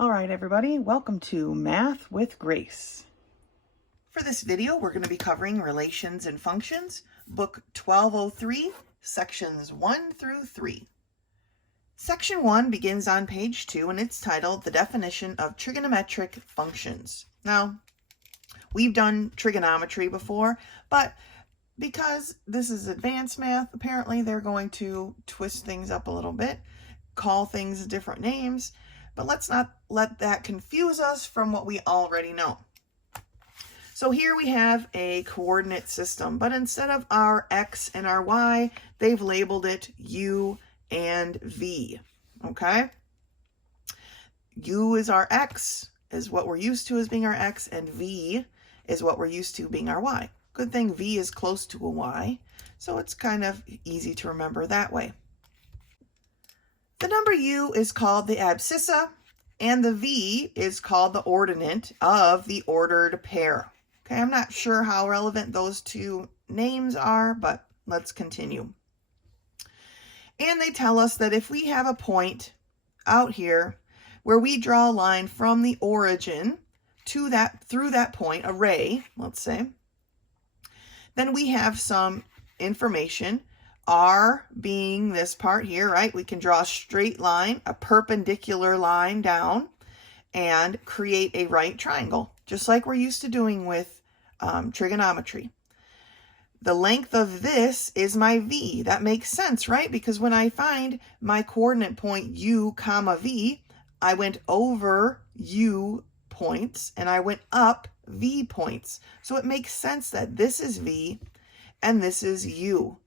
All right, everybody, welcome to Math with Grace. For this video, we're going to be covering relations and functions, book 1203, sections 1 through 3. Section 1 begins on page 2, and it's titled The Definition of Trigonometric Functions. Now, we've done trigonometry before, but because this is advanced math, apparently they're going to twist things up a little bit, call things different names, but let's not let that confuse us from what we already know. So here we have a coordinate system, but instead of our x and our y, they've labeled it u and v, okay? U is our x, is what we're used to as being our x, and v is what we're used to being our y. Good thing v is close to a y, so it's kind of easy to remember that way. The number u is called the abscissa, and the v is called the ordinate of the ordered pair. Okay, I'm not sure how relevant those two names are, but let's continue. And they tell us that if we have a point out here where we draw a line from the origin to that, through that point, a ray, let's say, then we have some information. R being this part here, right? We can draw a straight line, a perpendicular line down, and create a right triangle, just like we're used to doing with trigonometry. The length of this is my v. That makes sense, right? Because when I find my coordinate point u comma v, I went over u points and I went up v points. So it makes sense that this is v and this is u.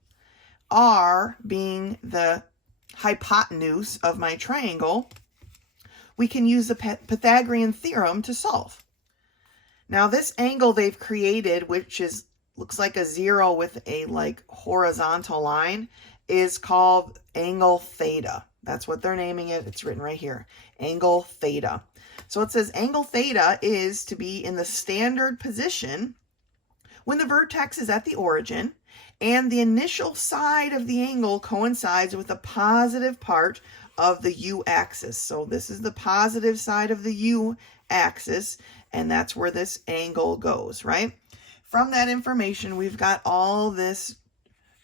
R being the hypotenuse of my triangle, we can use the Pythagorean theorem to solve. Now this angle they've created, which looks like a 0 with a horizontal line, is called angle theta. That's what they're naming it. It's written right here, angle theta. So it says angle theta is to be in the standard position when the vertex is at the origin and the initial side of the angle coincides with the positive part of the u-axis. So this is the positive side of the u-axis, and that's where this angle goes, right? From that information, we've got all this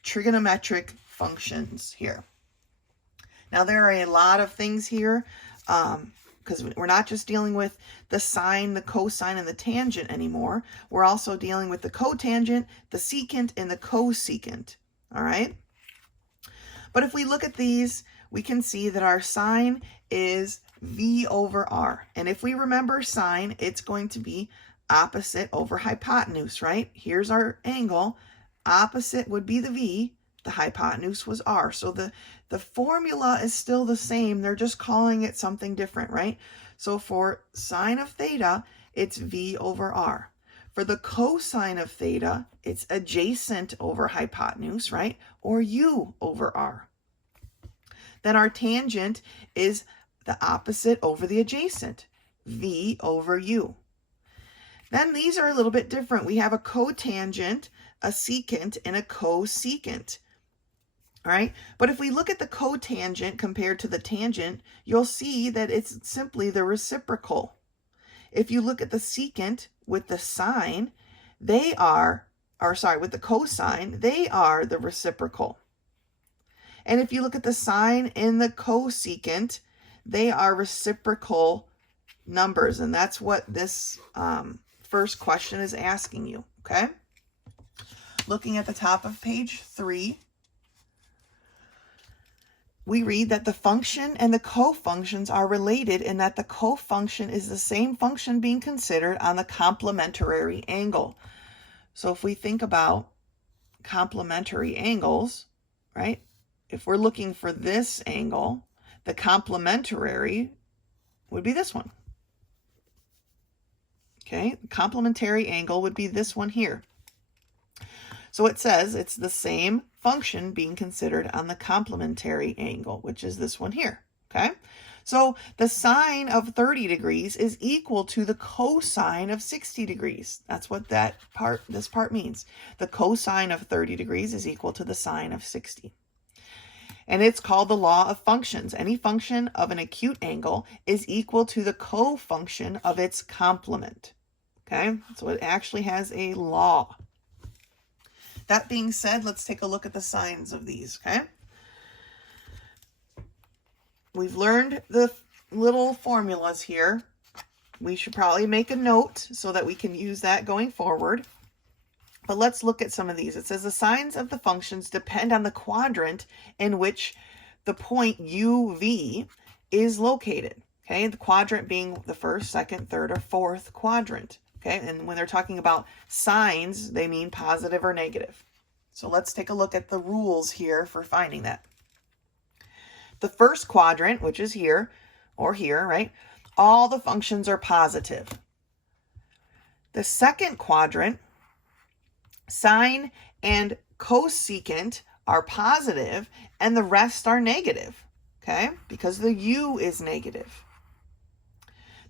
trigonometric functions here. Now, there are a lot of things here, because we're not just dealing with the sine, the cosine, and the tangent anymore. We're also dealing with the cotangent, the secant, and the cosecant, all right? But if we look at these, we can see that our sine is v over r. And if we remember sine, it's going to be opposite over hypotenuse, right? Here's our angle. Opposite would be the v. The hypotenuse was r. So the formula is still the same. They're just calling it something different, right? So for sine of theta, it's v over r. For the cosine of theta, it's adjacent over hypotenuse, right? Or u over r. Then our tangent is the opposite over the adjacent, v over u. Then these are a little bit different. We have a cotangent, a secant, and a cosecant. All right, but if we look at the cotangent compared to the tangent, you'll see that it's simply the reciprocal. If you look at the secant with the sine, with the cosine, they are the reciprocal. And if you look at the sine and the cosecant, they are reciprocal numbers, and that's what this first question is asking you, okay? Looking at the top of page 3, we read that the function and the cofunctions are related in that the cofunction is the same function being considered on the complementary angle. So if we think about complementary angles, right? If we're looking for this angle, the complementary would be this one. Okay, the complementary angle would be this one here. So it says it's the same function being considered on the complementary angle, which is this one here, okay? So the sine of 30 degrees is equal to the cosine of 60 degrees. That's what this part means. The cosine of 30 degrees is equal to the sine of 60. And it's called the law of functions. Any function of an acute angle is equal to the cofunction of its complement. Okay, so it actually has a law. That being said, let's take a look at the signs of these, okay? We've learned the little formulas here. We should probably make a note so that we can use that going forward. But let's look at some of these. It says the signs of the functions depend on the quadrant in which the point UV is located. Okay, the quadrant being the first, second, third, or fourth quadrant. Okay, and when they're talking about signs, they mean positive or negative. So let's take a look at the rules here for finding that. The first quadrant, which is here or here, right? All the functions are positive. The second quadrant, sine and cosecant are positive and the rest are negative, okay? Because the u is negative.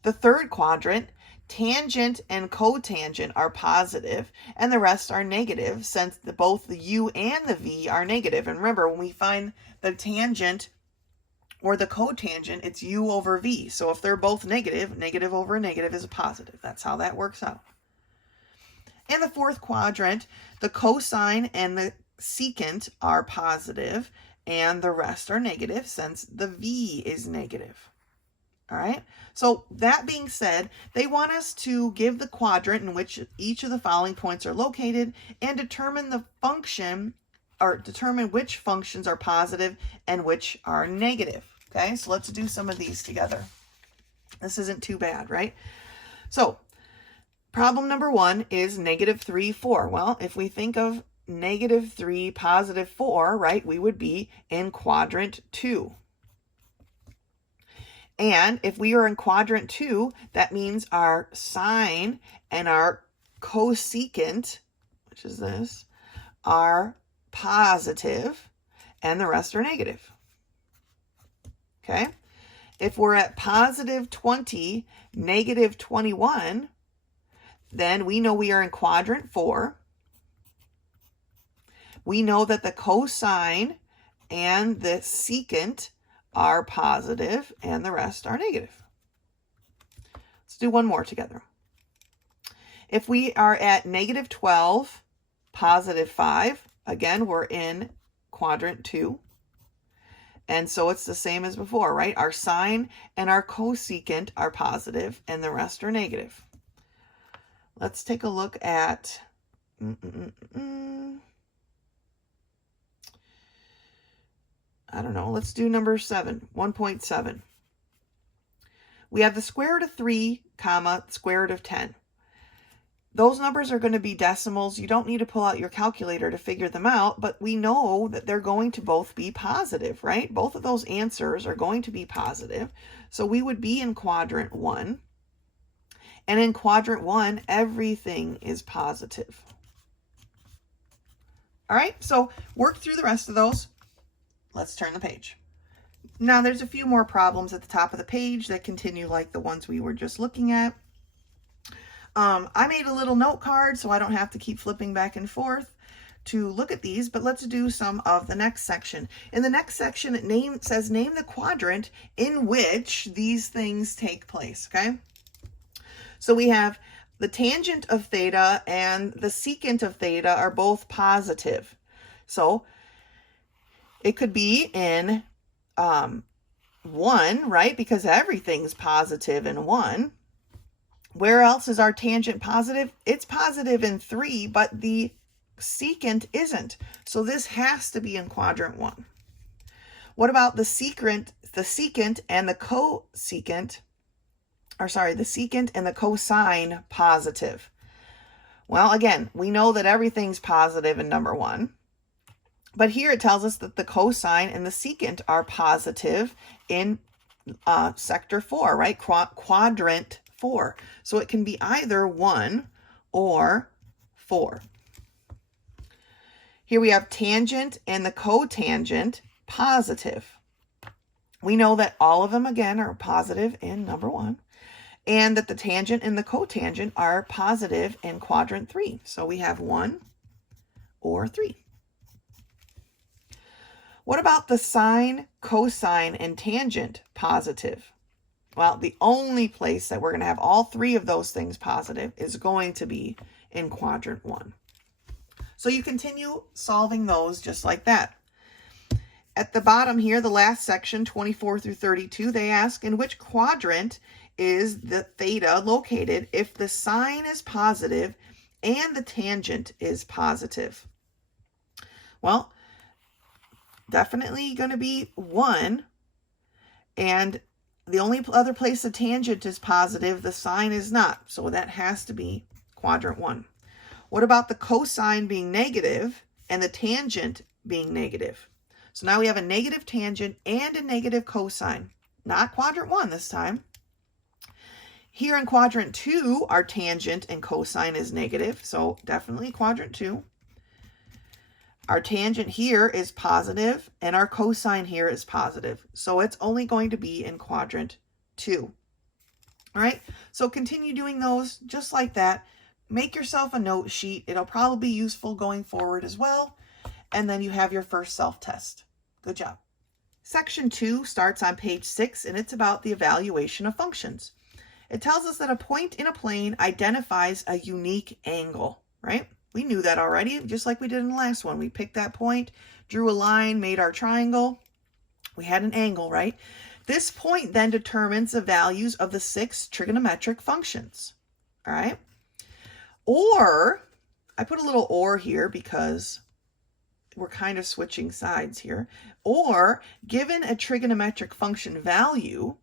The third quadrant, tangent and cotangent are positive and the rest are negative since both the u and the v are negative. And remember, when we find the tangent or the cotangent, it's u over v. So if they're both negative, negative over negative is a positive. That's how that works out. In the fourth quadrant, the cosine and the secant are positive and the rest are negative since the v is negative. All right, so that being said, they want us to give the quadrant in which each of the following points are located and determine the function, or determine which functions are positive and which are negative. Okay, so let's do some of these together. This isn't too bad, right? So problem number 1 is -3, 4. Well, if we think of -3, +4, right, we would be in quadrant 2. And if we are in quadrant 2, that means our sine and our cosecant, which is this, are positive and the rest are negative. Okay? If we're at +20, -21, then we know we are in quadrant 4. We know that the cosine and the secant are positive and the rest are negative. Let's do one more together. If we are at -12, +5, again, we're in quadrant 2. And so it's the same as before, right? Our sine and our cosecant are positive and the rest are negative. Let's take a look at I don't know, let's do number 7, 1.7. We have the square root of 3, comma, square root of 10. Those numbers are going to be decimals. You don't need to pull out your calculator to figure them out, but we know that they're going to both be positive, right? Both of those answers are going to be positive. So we would be in quadrant 1. And in quadrant 1, everything is positive. All right, so work through the rest of those. Let's turn the page. Now there's a few more problems at the top of the page that continue like the ones we were just looking at. I made a little note card so I don't have to keep flipping back and forth to look at these, but let's do some of the next section. In the next section, it says name the quadrant in which these things take place, okay? So we have the tangent of theta and the secant of theta are both positive. So it could be in 1, right? Because everything's positive in 1. Where else is our tangent positive? It's positive in 3, but the secant isn't. So this has to be in quadrant 1. What about the secant and the cosecant? Or sorry, the secant and the cosine positive. Well, again, we know that everything's positive in number 1. But here it tells us that the cosine and the secant are positive in sector 4, right? Quadrant 4. So it can be either 1 or 4. Here we have tangent and the cotangent positive. We know that all of them, again, are positive in number 1. And that the tangent and the cotangent are positive in quadrant 3. So we have 1 or 3. What about the sine, cosine, and tangent positive? Well, the only place that we're going to have all three of those things positive is going to be in quadrant 1. So you continue solving those just like that. At the bottom here, the last section, 24 through 32, they ask, in which quadrant is the theta located if the sine is positive and the tangent is positive? Well, definitely going to be 1. And the only other place the tangent is positive, the sine is not. So that has to be quadrant 1. What about the cosine being negative and the tangent being negative? So now we have a negative tangent and a negative cosine. Not quadrant 1 this time. Here in quadrant 2, our tangent and cosine is negative. So definitely quadrant 2. Our tangent here is positive and our cosine here is positive. So it's only going to be in quadrant 2. All right, so continue doing those just like that. Make yourself a note sheet. It'll probably be useful going forward as well. And then you have your first self-test. Good job. Section 2 starts on page 6, and it's about the evaluation of functions. It tells us that a point in a plane identifies a unique angle, right? We knew that already, just like we did in the last one. We picked that point, drew a line, made our triangle. We had an angle, right? This point then determines the values of the 6 trigonometric functions, all right? Or, I put a little or here because we're kind of switching sides here. Or, given a trigonometric function value,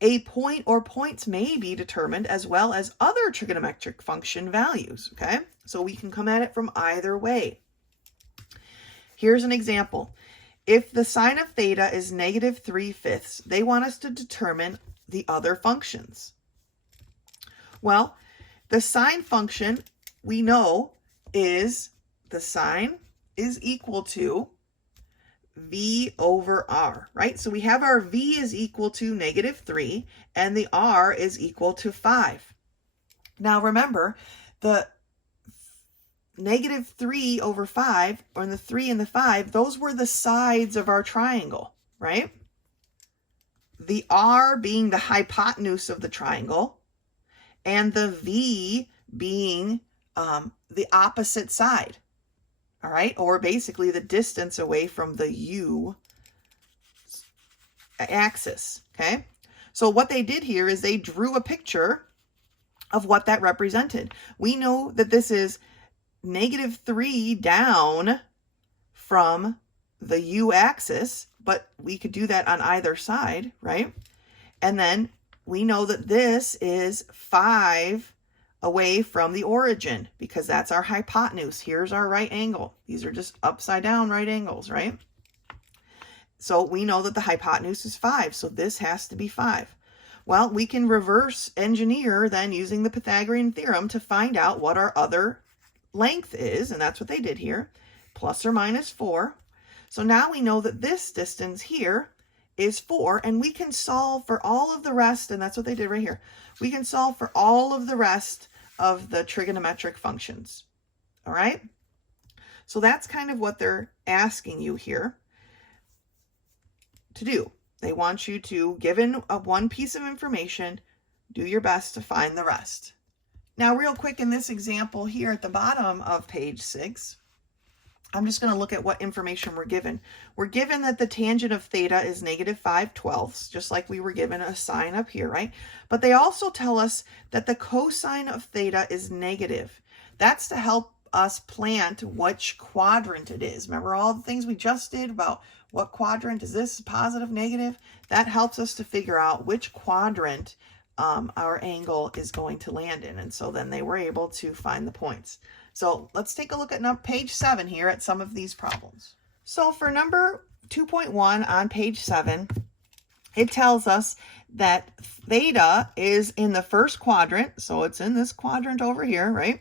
a point or points may be determined as well as other trigonometric function values, okay? So we can come at it from either way. Here's an example. If the sine of theta is negative 3/5, they want us to determine the other functions. Well, the sine function we know is the sine is equal to V over R, right? So we have our V is equal to negative 3 and the R is equal to 5. Now remember, the negative 3 over 5, or the 3 and the 5, those were the sides of our triangle, right? The R being the hypotenuse of the triangle and the V being the opposite side. All right, or basically the distance away from the U axis, okay? So what they did here is they drew a picture of what that represented. We know that this is negative 3 down from the U axis, but we could do that on either side, right? And then we know that this is 5 away from the origin because that's our hypotenuse. Here's our right angle. These are just upside down right angles, right? So we know that the hypotenuse is 5, so this has to be 5. Well, we can reverse engineer then using the Pythagorean theorem to find out what our other length is, and that's what they did here, plus or minus 4. So now we know that this distance here is 4, and we can solve for all of the rest, and that's what they did right here. We can solve for all of the rest of the trigonometric functions. All right? So that's kind of what they're asking you here to do. They want you to, given one piece of information, do your best to find the rest. Now, real quick in this example here at the bottom of page 6, I'm just going to look at what information we're given. We're given that the tangent of theta is negative 5/12, just like we were given a sine up here, right? But they also tell us that the cosine of theta is negative. That's to help us plant which quadrant it is. Remember all the things we just did about what quadrant is this, positive, negative? That helps us to figure out which quadrant our angle is going to land in. And so then they were able to find the points. So let's take a look at page 7 here at some of these problems. So for number 2.1 on page 7, it tells us that theta is in the first quadrant. So it's in this quadrant over here, right?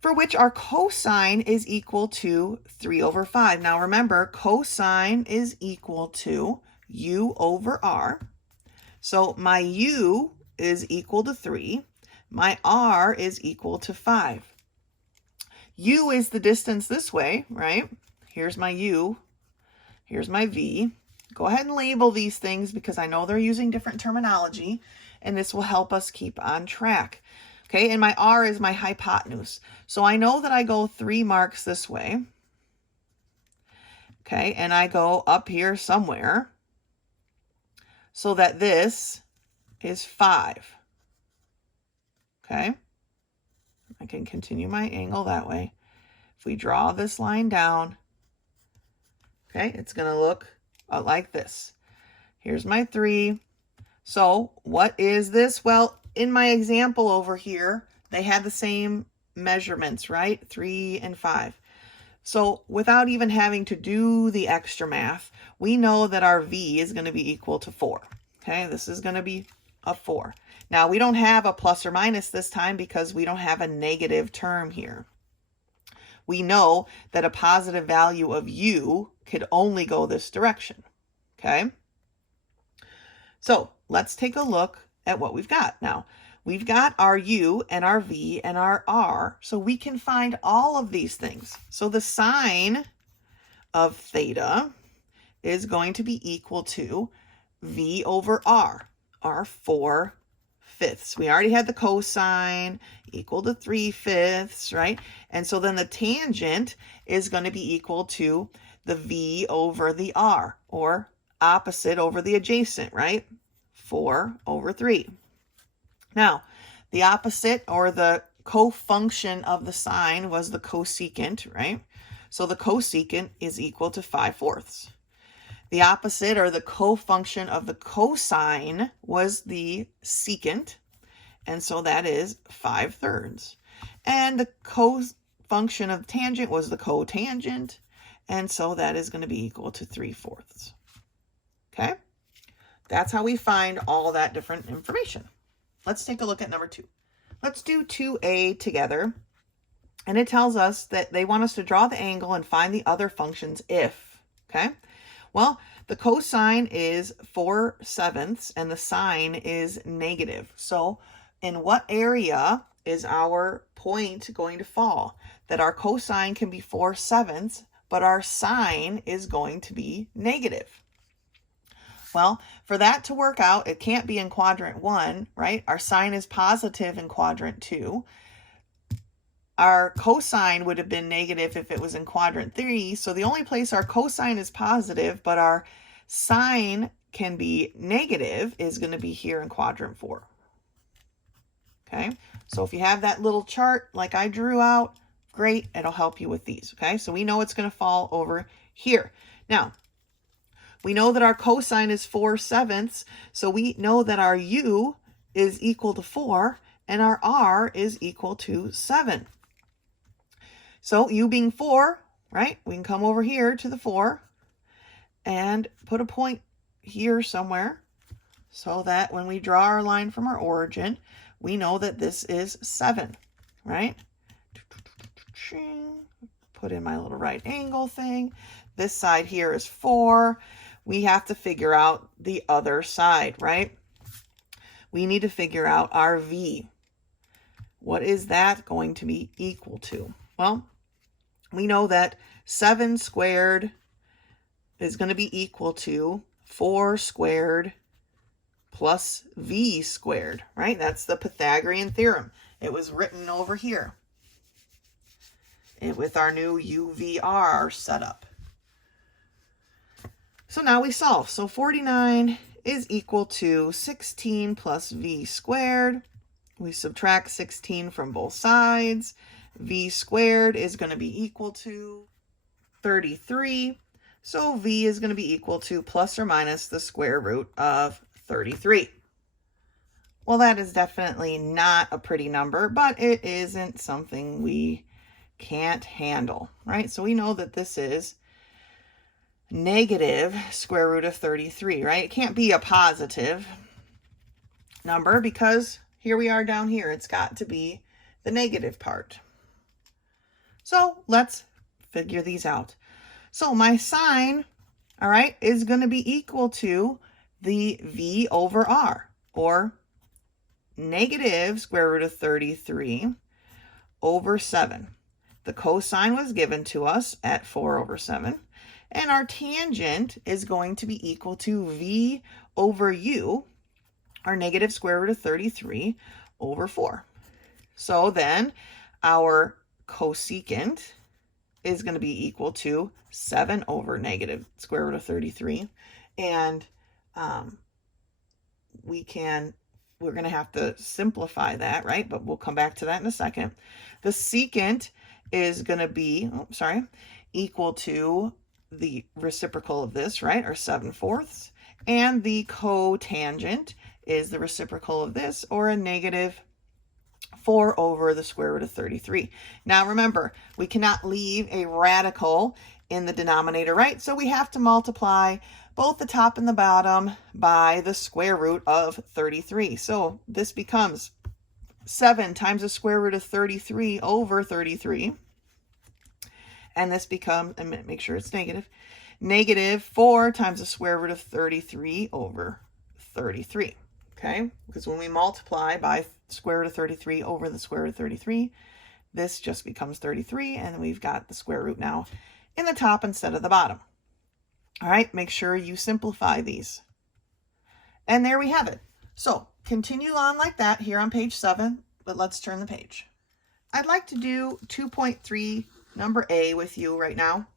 For which our cosine is equal to 3 over 5. Now remember, cosine is equal to U over R. So my U is equal to 3. My R is equal to 5. U is the distance this way, right? Here's my U. Here's my V. Go ahead and label these things because I know they're using different terminology, and this will help us keep on track. Okay, and my R is my hypotenuse. So I know that I go 3 marks this way. Okay, and I go up here somewhere so that this is 5. Okay, I can continue my angle that way. If we draw this line down, okay, it's going to look like this. Here's my 3. So what is this? Well, in my example over here, they had the same measurements, right? 3 and 5. So without even having to do the extra math, we know that our V is going to be equal to 4. Okay, this is going to be a 4. Now we don't have a plus or minus this time because we don't have a negative term here. We know that a positive value of U could only go this direction. Okay, so let's take a look at what we've got. Now, we've got our U and our V and our R, so we can find all of these things. So the sine of theta is going to be equal to V over R, our 4/5. We already had the cosine equal to 3/5, right? And so then the tangent is going to be equal to the V over the R, or opposite over the adjacent, right? 4/3. Now, the opposite or the cofunction of the sine was the cosecant, right? So the cosecant is equal to 5/4. The opposite or the cofunction of the cosine was the secant, and so that is 5/3. And the cofunction of tangent was the cotangent, and so that is going to be equal to 3/4. Okay? That's how we find all that different information. Let's take a look at number 2. Let's do 2a together. And it tells us that they want us to draw the angle and find the other functions if. Okay? Well, the cosine is 4/7 and the sine is negative. So in what area is our point going to fall? That our cosine can be 4/7, but our sine is going to be negative. Well, for that to work out, it can't be in quadrant 1, right? Our sine is positive in quadrant 2. Our cosine would have been negative if it was in quadrant 3. So the only place our cosine is positive, but our sine can be negative, is going to be here in quadrant 4. Okay, so if you have that little chart like I drew out, great, it'll help you with these. Okay, so we know it's going to fall over here. Now, we know that our cosine is 4/7, so we know that our U is equal to 4 and our R is equal to 7. So U being 4, right, we can come over here to the 4 and put a point here somewhere so that when we draw our line from our origin, we know that this is 7, right? Put in my little right angle thing. This side here is 4. We have to figure out the other side, right? We need to figure out our V. What is that going to be equal to? Well, we know that 7 squared is going to be equal to 4 squared plus V squared, right? That's the Pythagorean theorem. It was written over here with our new UVR setup. So now we solve. So 49 is equal to 16 plus V squared. We subtract 16 from both sides. V squared is going to be equal to 33. So V is going to be equal to plus or minus the square root of 33. Well, that is definitely not a pretty number, but it isn't something we can't handle, right? So we know that this is negative square root of 33, right? It can't be a positive number because here we are down here. It's got to be the negative part. So let's figure these out. So my sine, all right, is going to be equal to the V over R, or negative square root of 33 over 7. The cosine was given to us at 4/7. And our tangent is going to be equal to v over u, our negative square root of 33 over 4. So then our cosecant is going to be equal to 7 over negative square root of 33. And we're going to have to simplify that, right? But we'll come back to that in a second. The secant is going to be, equal to the reciprocal of this, right? Or 7/4. And the cotangent is the reciprocal of this, or a negative 4 over the square root of 33. Now remember, we cannot leave a radical in the denominator, right? So we have to multiply both the top and the bottom by the square root of 33. So this becomes 7 times the square root of 33 over 33. And this becomes, and make sure it's negative 4 times the square root of 33 over 33. Okay, because when we multiply by square root of 33 over the square root of 33, this just becomes 33, and we've got the square root now in the top instead of the bottom. All right, make sure you simplify these. And there we have it. So continue on like that here on page 7, but let's turn the page. I'd like to do 2.3 number A with you right now.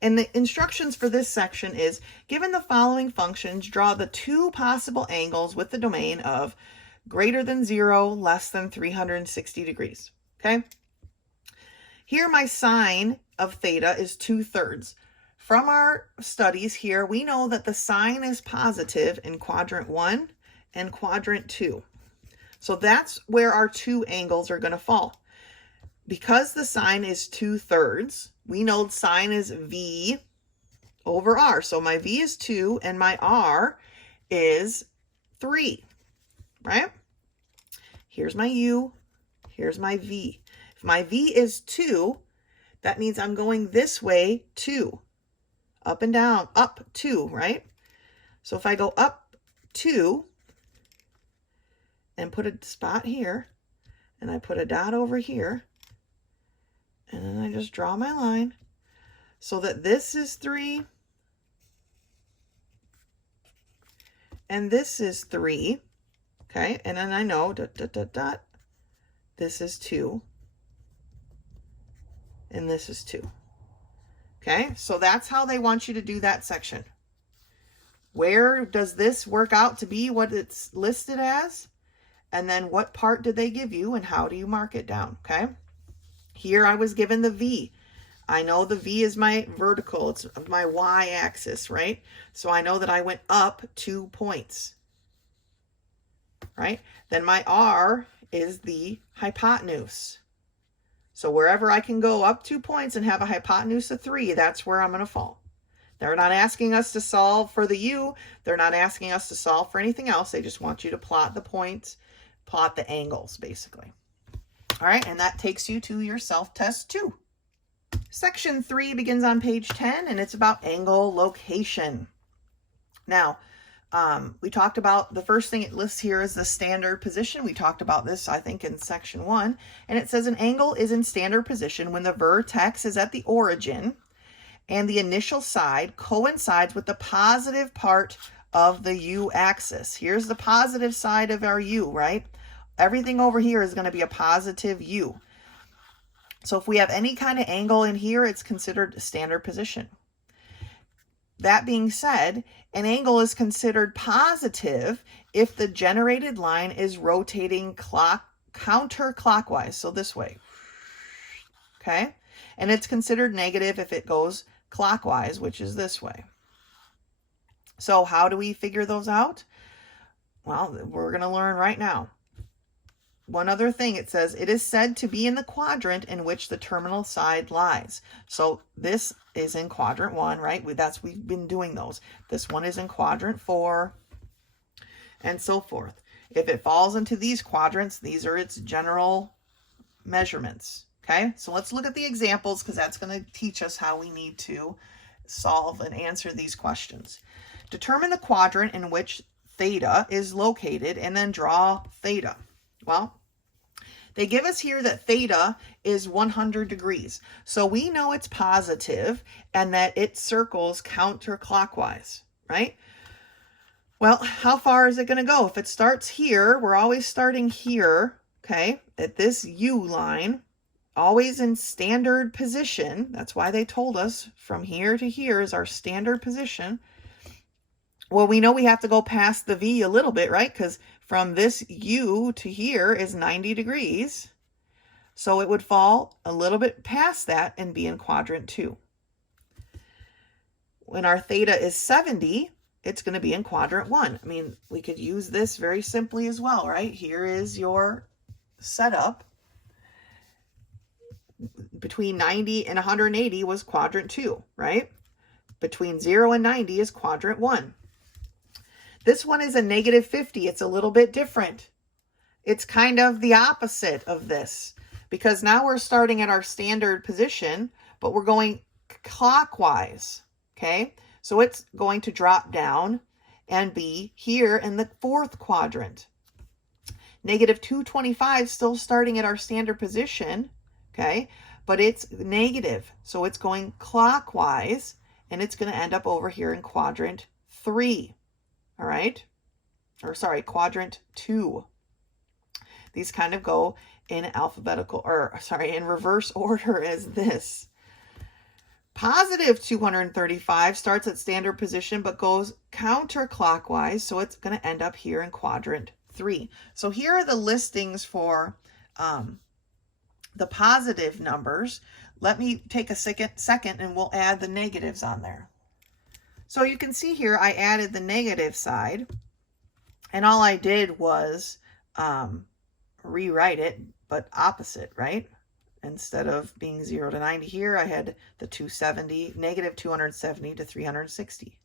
And the instructions for this section is, given the following functions, draw the two possible angles with the domain of greater than 0, less than 360 degrees. Okay? Here my sine of theta is 2/3. From our studies here, we know that the sine is positive in quadrant 1 and quadrant 2. So that's where our two angles are going to fall. Because the sine is 2/3, we know sine is V over R. So my V is 2 and my R is 3, right? Here's my U, here's my V. If my V is 2, that means I'm going this way 2, up and down, up 2, right? So if I go up 2 and put a spot here, and I put a dot over here, and then I just draw my line so that this is 3 and this is 3, okay? And then I know this is 2 and this is 2, okay? So that's how they want you to do that section. Where does this work out to be what it's listed as? And then what part did they give you and how do you mark it down, okay? Here I was given the V. I know the V is my vertical. It's my y-axis, right? So I know that I went up 2 points, right? Then my R is the hypotenuse. So wherever I can go up 2 points and have a hypotenuse of 3, that's where I'm going to fall. They're not asking us to solve for the U. They're not asking us to solve for anything else. They just want you to plot the points, plot the angles, basically. All right, and that takes you to your self-test 2. Section 3 begins on page 10, and it's about angle location. Now, we talked about the first thing it lists here is the standard position. We talked about this, I think, in section 1, and it says an angle is in standard position when the vertex is at the origin and the initial side coincides with the positive part of the U-axis. Here's the positive side of our U, right? Everything over here is going to be a positive U. So if we have any kind of angle in here, it's considered a standard position. That being said, an angle is considered positive if the generated line is rotating counterclockwise, so this way. Okay? And it's considered negative if it goes clockwise, which is this way. So how do we figure those out? Well, we're going to learn right now. One other thing, it says, it is said to be in the quadrant in which the terminal side lies. So this is in quadrant 1, right? We've been doing those. This one is in quadrant 4, and so forth. If it falls into these quadrants, these are its general measurements. Okay, so let's look at the examples because that's going to teach us how we need to solve and answer these questions. Determine the quadrant in which theta is located and then draw theta. Well, They give us here that theta is 100 degrees. So we know it's positive and that it circles counterclockwise, right? Well, how far is it going to go? If it starts here, we're always starting here, okay, at this U line, always in standard position. That's why they told us from here to here is our standard position. Well, we know we have to go past the V a little bit, right? Because from this U to here is 90 degrees. So it would fall a little bit past that and be in quadrant 2. When our theta is 70, it's going to be in quadrant 1. I mean, we could use this very simply as well, right? Here is your setup. Between 90 and 180 was quadrant 2, right? Between 0 and 90 is quadrant 1. This one is a negative 50. It's a little bit different. It's kind of the opposite of this because now we're starting at our standard position, but we're going clockwise, okay? So it's going to drop down and be here in the 4th quadrant. Negative 225 still starting at our standard position, okay? But it's negative, so it's going clockwise, and it's going to end up over here in quadrant 3. All right, or sorry, quadrant 2. These kind of go in alphabetical, or sorry, in reverse order as this. Positive 235 starts at standard position, but goes counterclockwise. So it's going to end up here in quadrant 3. So here are the listings for the positive numbers. Let me take a second and we'll add the negatives on there. So you can see here, I added the negative side, and all I did was rewrite it, but opposite, right? Instead of being 0 to 90 here, I had the 270, negative 270 to 360.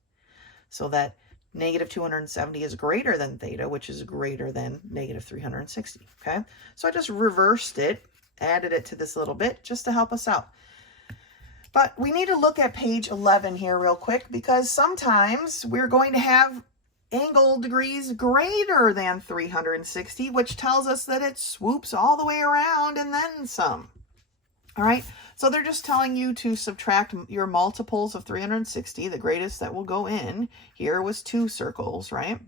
So that negative 270 is greater than theta, which is greater than negative 360, okay? So I just reversed it, added it to this little bit just to help us out. But we need to look at page 11 here real quick because sometimes we're going to have angle degrees greater than 360, which tells us that it swoops all the way around and then some. All right, so they're just telling you to subtract your multiples of 360. The greatest that will go in here was 2 circles, right?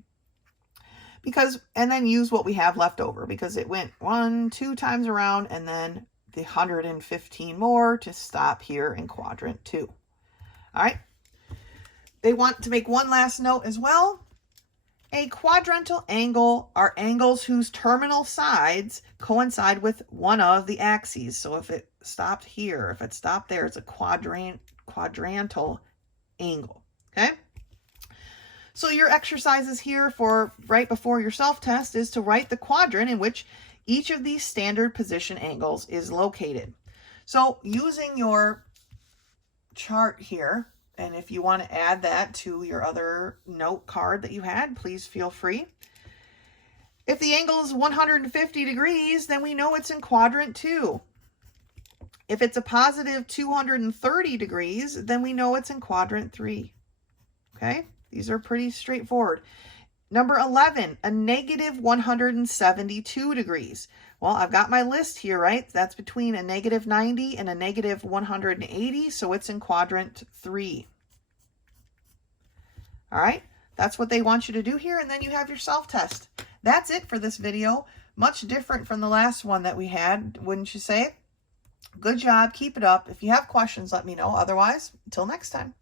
And then use what we have left over because it went 1, 2 times around and then the 115 more to stop here in quadrant 2. All right. They want to make one last note as well. A quadrantal angle are angles whose terminal sides coincide with one of the axes. So if it stopped here, if it stopped there, it's a quadrantal angle. Okay. So your exercises here for right before your self-test is to write the quadrant in which each of these standard position angles is located. So using your chart here, and if you want to add that to your other note card that you had, please feel free. If the angle is 150 degrees, then we know it's in quadrant 2. If it's a positive 230 degrees, then we know it's in quadrant 3. Okay, these are pretty straightforward. Number 11, a negative 172 degrees. Well, I've got my list here, right? That's between a negative 90 and a negative 180, so it's in quadrant 3. All right, that's what they want you to do here, and then you have your self-test. That's it for this video. Much different from the last one that we had, wouldn't you say? Good job. Keep it up. If you have questions, let me know. Otherwise, until next time.